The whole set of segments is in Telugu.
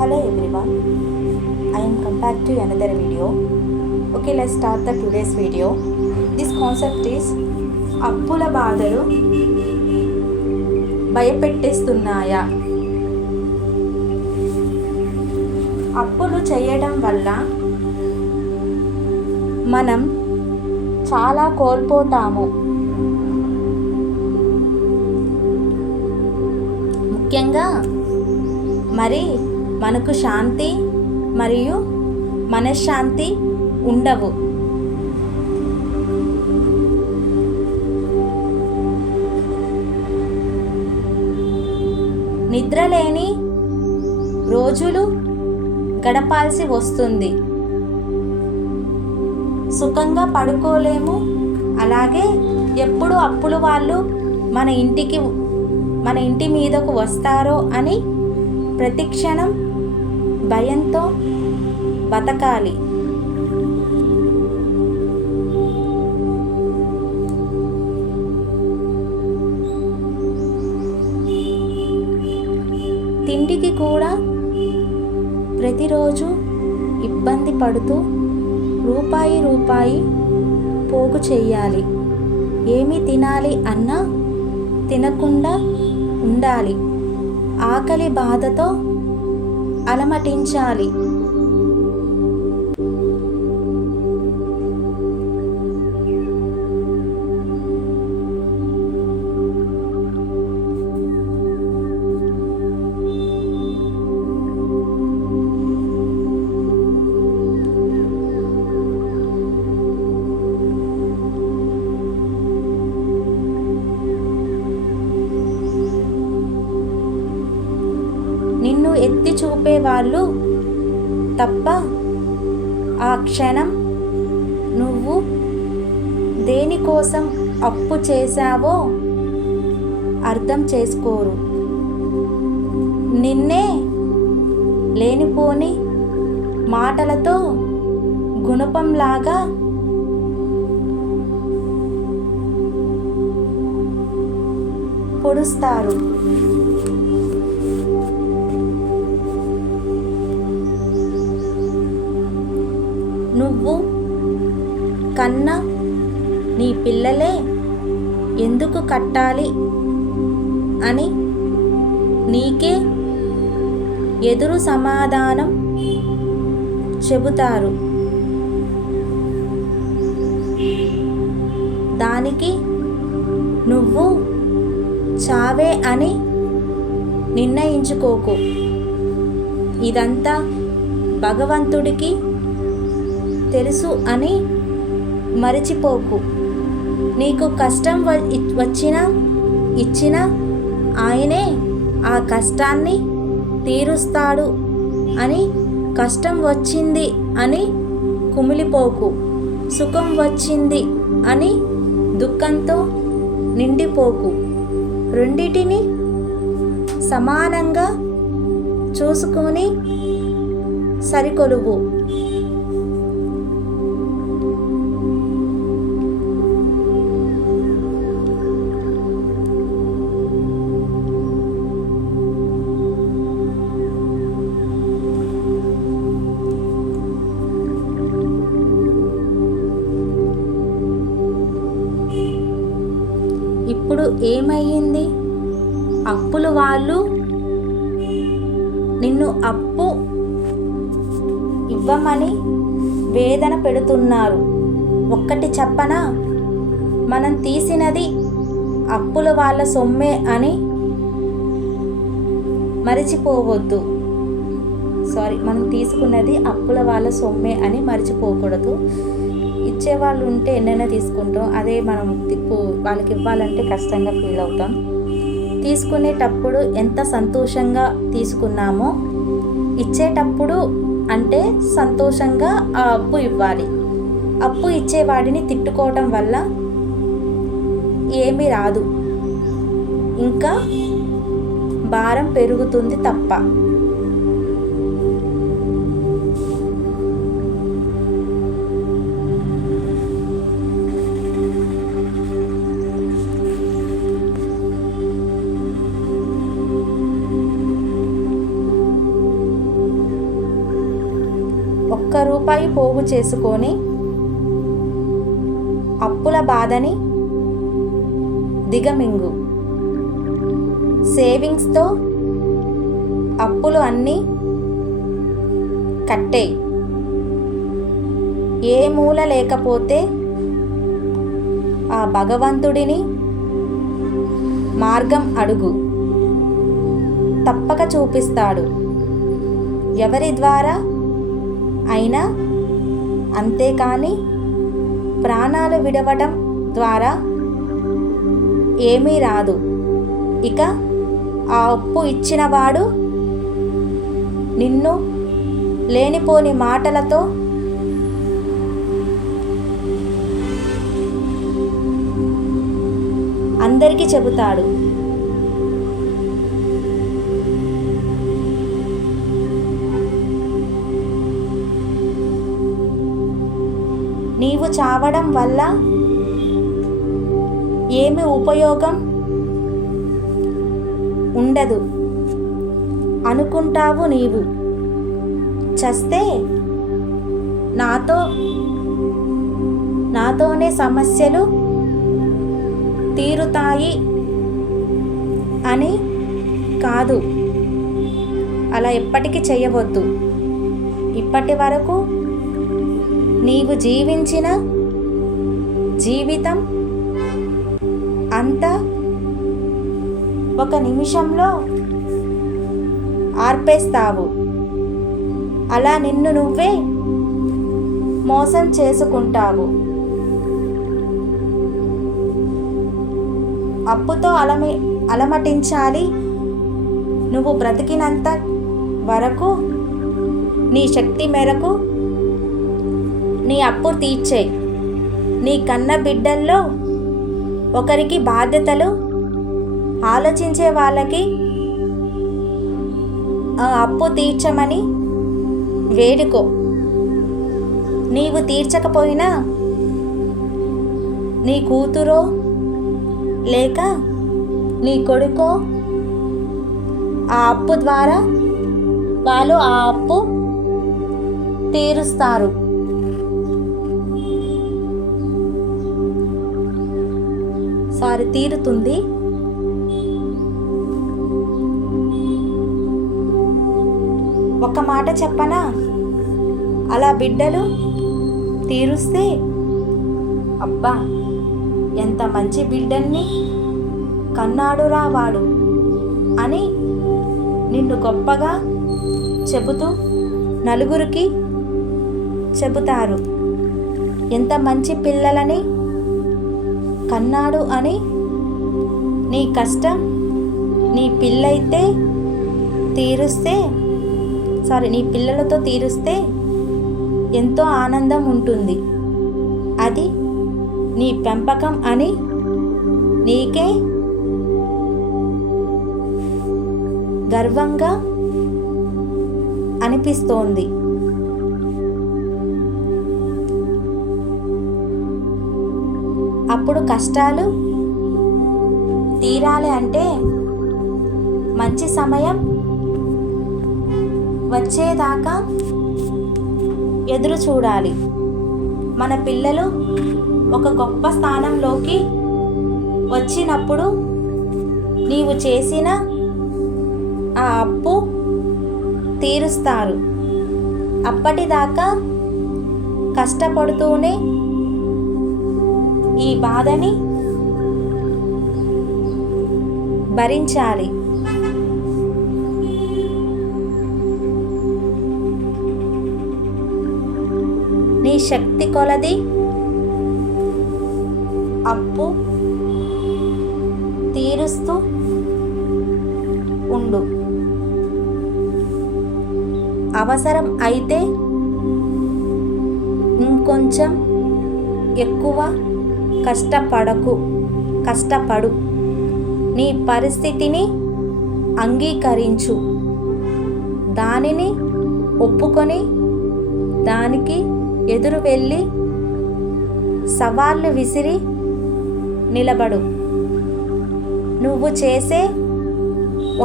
Hello everyone, I am come back to another video. Okay, let's start the today's video. This concept is అప్పుల బాధలు భయపెట్టేస్తున్నాయా? అప్పులు చేయడం వల్ల మనం చాలా కోల్పోతాము. ముఖ్యంగా మరి మనకు శాంతి మరియు మనశ్శాంతి ఉండవు. నిద్రలేని రోజులు గడపాల్సి వస్తుంది. సుఖంగా పడుకోలేము. అలాగే ఎప్పుడు అప్పుల వాళ్ళు మన ఇంటి మీదకు వస్తారో అని ప్రతిక్షణం భయంతో బతకాలి. తిండికి కూడా ప్రతిరోజు ఇబ్బంది పడుతూ రూపాయి పోగు చెయ్యాలి. ఏమి తినాలి అన్నా తినకుండా ఉండాలి. ఆకలి బాధతో అలమటించాలి. నిన్ను ఎత్తి చూపే వాళ్ళు తప్ప ఆ క్షణం నువ్వు దేనికోసం అప్పు చేశావో అర్థం చేసుకోరు. నిన్నే లేనిపోని మాటలతో గుణపంలాగా పొడుస్తారు. నువ్వు కన్నా నీ పిల్లలే ఎందుకు కట్టాలి అని నీకే ఎదురు సమాధానం చెబుతారు. దానికి నువ్వు చావే అని నిర్ణయించుకోకు. ఇదంతా భగవంతుడికి తెలుసు అని మరిచిపోకు. నీకు కష్టం ఇచ్చినా ఆయనే ఆ కష్టాన్ని తీరుస్తాడు అని కష్టం వచ్చింది అని కుమిలిపోకు. సుఖం వచ్చింది అని దుఃఖంతో నిండిపోకు. రెండిటిని సమానంగా చూసుకొని సరికొలువు. ఇప్పుడు ఏమయ్యింది? అప్పుల వాళ్ళు నిన్ను అప్పు ఇవ్వమని వేదన పెడుతున్నారు. ఒక్కటి చెప్పనా, మనం తీసినది అప్పుల వాళ్ళ సొమ్మే అని మరిచిపోవద్దు. మనం తీసుకున్నది అప్పుల వాళ్ళ సొమ్మే అని మరిచిపోకూడదు. ఇచ్చేవాళ్ళు ఉంటే ఎన్నైనా తీసుకుంటాం. అదే మనం వాళ్ళకి ఇవ్వాలంటే కష్టంగా ఫీల్ అవుతాం. తీసుకునేటప్పుడు ఎంత సంతోషంగా తీసుకున్నామో ఇచ్చేటప్పుడు అంటే సంతోషంగా ఆ అప్పు ఇవ్వాలి. అప్పు ఇచ్చేవాడిని తిట్టుకోవడం వల్ల ఏమీ రాదు, ఇంకా భారం పెరుగుతుంది తప్ప. రూపాయి పోగు చేసుకొని అప్పుల బాధని దిగమింగు. సేవింగ్స్తో అప్పులు అన్నీ కట్టేయి. ఏ మూల లేకపోతే ఆ భగవంతుడిని మార్గం అడుగు, తప్పక చూపిస్తాడు. ఎవరి ద్వారా అయినా. అంతేకాని ప్రాణాలు విడవడం ద్వారా ఏమీ రాదు. ఇక ఆ అప్పు ఇచ్చినవాడు నిన్ను లేనిపోని మాటలతో అందరికీ చెబుతాడు. నీవు చావడం వల్ల ఏమి ఉపయోగం ఉండదు అనుకుంటావు నీవు. చస్తే నాతోనే సమస్యలు తీరుతాయి అని కాదు. అలా ఎప్పటికీ చేయవద్దు. ఇప్పటి వరకు నీవు జీవించిన జీవితం అంతా ఒక నిమిషంలో ఆర్పేస్తావు. అలా నిన్ను నువ్వే మోసం చేసుకుంటావు. అప్పుతో అలమటించాలి. నువ్వు బ్రతికినంత వరకు నీ శక్తి మేరకు నీ అప్పు తీర్చేయి. నీ కన్న బిడ్డల్లో ఒకరికి బాధ్యతలు ఆలోచించే వాళ్ళకి ఆ అప్పు తీర్చమని వేడుకో. నీవు తీర్చకపోయినా నీ కూతురో లేక నీ కొడుకో ఆ అప్పు ద్వారా వాళ్ళు ఆ అప్పు తీరుస్తారు. తీరుతుంది. ఒక మాట చెప్పనా, అలా బిడ్డలు తీరుస్తే అబ్బా ఎంత మంచి బిడ్డల్ని కన్నాడురా వాడు అని నిన్ను గొప్పగా చెబుతూ నలుగురికి చెబుతారు. ఎంత మంచి పిల్లలని కన్నాడు అని నీ కష్టం నీ పిల్లైతే తీరుస్తే నీ పిల్లలతో తీరుస్తే ఎంతో ఆనందం ఉంటుంది. అది నీ పెంపకం అని నీకే గర్వంగా అనిపిస్తోంది. అప్పుడు కష్టాలు తీరాలి అంటే మంచి సమయం వచ్చేదాకా ఎదురు చూడాలి. మన పిల్లలు ఒక గొప్ప స్థానంలోకి వచ్చినప్పుడు నీవు చేసిన ఆ అప్పు తీరుస్తారు. అప్పటిదాకా కష్టపడుతూనే ఈ బాధని భరించాలి. నీ శక్తి కొలది అప్పు తీరుస్తూ ఉండు. అవసరం అయితే ఇంకొంచెం ఎక్కువ కష్టపడు. నీ పరిస్థితిని అంగీకరించు. దానిని ఒప్పుకొని దానికి ఎదురు వెళ్ళి సవాళ్ళు విసిరి నిలబడు. నువ్వు చేసే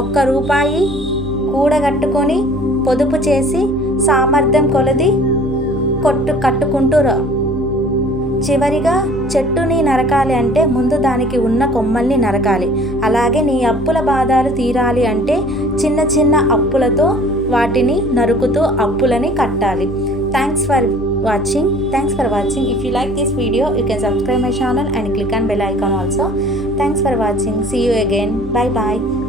₹1 కూడగట్టుకొని పొదుపు చేసి సామర్థ్యం కొలది కట్టుకుంటూ చివరిగా చెట్టుని నరకాలి అంటే ముందు దానికి ఉన్న కొమ్మల్ని నరకాలి. అలాగే నీ అప్పుల బాధలు తీరాలి అంటే చిన్న చిన్న అప్పులతో వాటిని నరుకుతూ అప్పులని కట్టాలి. Thanks for watching. If you like this video, you can subscribe my channel and click on bell icon also. Thanks for watching. See you again. Bye bye.